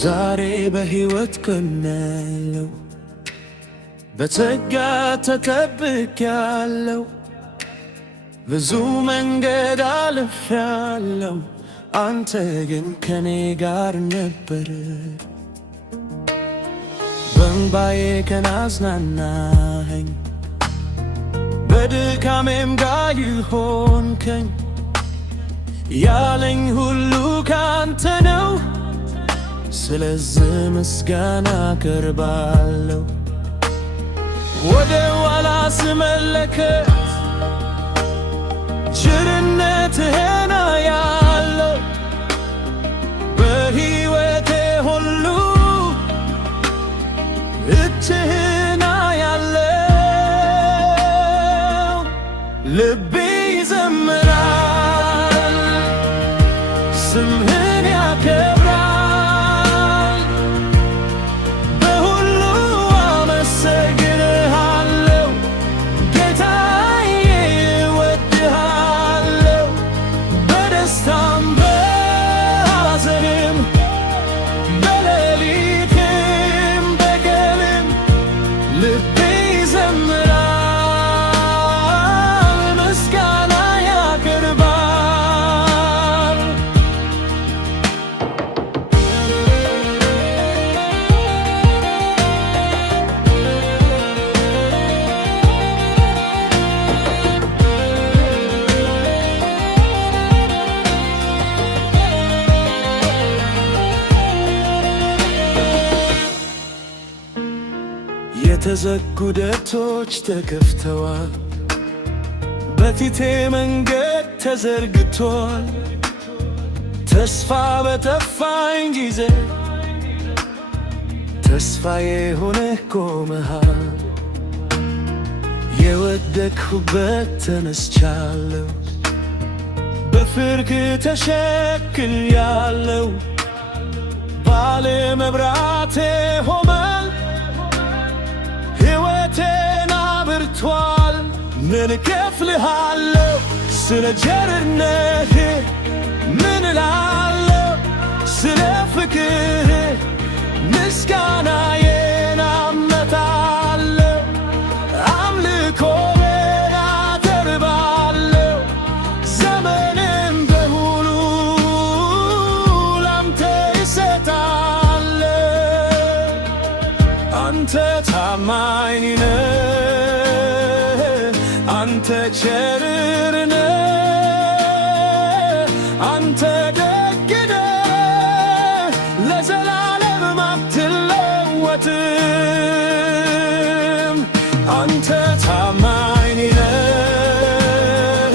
ዛሬ በሕይወት ቆሜያለሁ፣ በጸጋ ተጠብቄያለሁ። ብዙ መንገድ አልፌያለሁ፣ አንተ ግን ከኔ ጋር ነበር። በእንባዬ ቀን አጽናናኸኝ፣ በድካሜም ጋር ሆንከኝ። ያለኝ ሁሉ ካንተ ነው፣ ስለዚህ ምስጋና አቀርባለሁ። ወደ ኋላ ስመለከት ቸርነትህን አያለሁ። በሕይወቴ ሁሉ እጅህን አያለሁ። ልቤ ይዘምራል፣ ስምህን ያከብራል። በሁሉ አመሰግንሃለሁ ጌታዬ፣ እወድሃለሁ። በደስታም በሐዘንም በሌሊትም በቀንም ልቤ ይዘምራል፣ ምስጋና ያቀርባል። የተዘጉ ደጆች ተከፍተዋል፣ በፊቴ መንገድ ተዘርግቷል። ተስፋ በጠፋኝ ጊዜ ተስፋዬ ሆነህ ቆመሃል። የወደቅሁበት ተነስቻለሁ፣ በፍቅርህ ተሸክያለሁ። ባለመብራቴ ሆመሃል፣ ሕይወቴን አብርቷል። ምን እከፍልሃለሁ ስለ ቸርነትህ? ምን እላለሁ ስለ ፍቅርህ? ምስጋናዬን አመጣለሁ፣ አምልኮዬን አቀርባለሁ። ዘመኔን በሙሉ ላንተ እሰጣለሁ። አንተ ታማኝ ነህ፣ አንተ ቸር ነህ፣ አንተ ደግ ነህ፣ ለዘላለም አትለወጥም። አንተ ታማኝ ነህ፣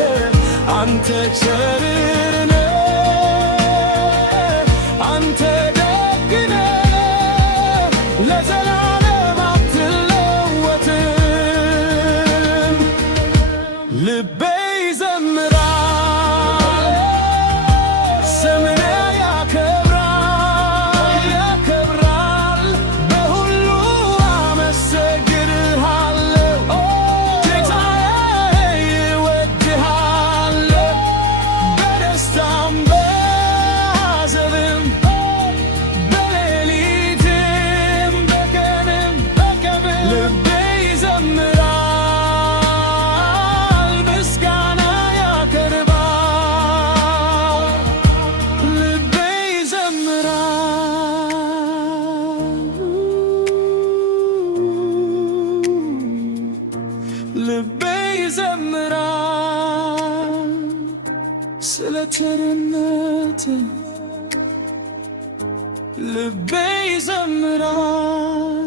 አንተ ቸር ነህ፣ አንተ ደግ ነህ፣ ለዘላለም አትለወጥም። ልቤ ይዘምራል፣ ስምህን ያከብራል ያከብራል። በሁሉ አመሰግንሃለሁ ጌታዬ፣ እወድሃለሁ። በደስታም በሐዘንም በሌሊትም በቀንም ልቤ ይዘምራል፣ ምስጋና ያቀርባል። ልቤ ይዘምራል፣ ልቤ ይዘምራል ስለ ቸርነትህ። ልቤ ይዘምራል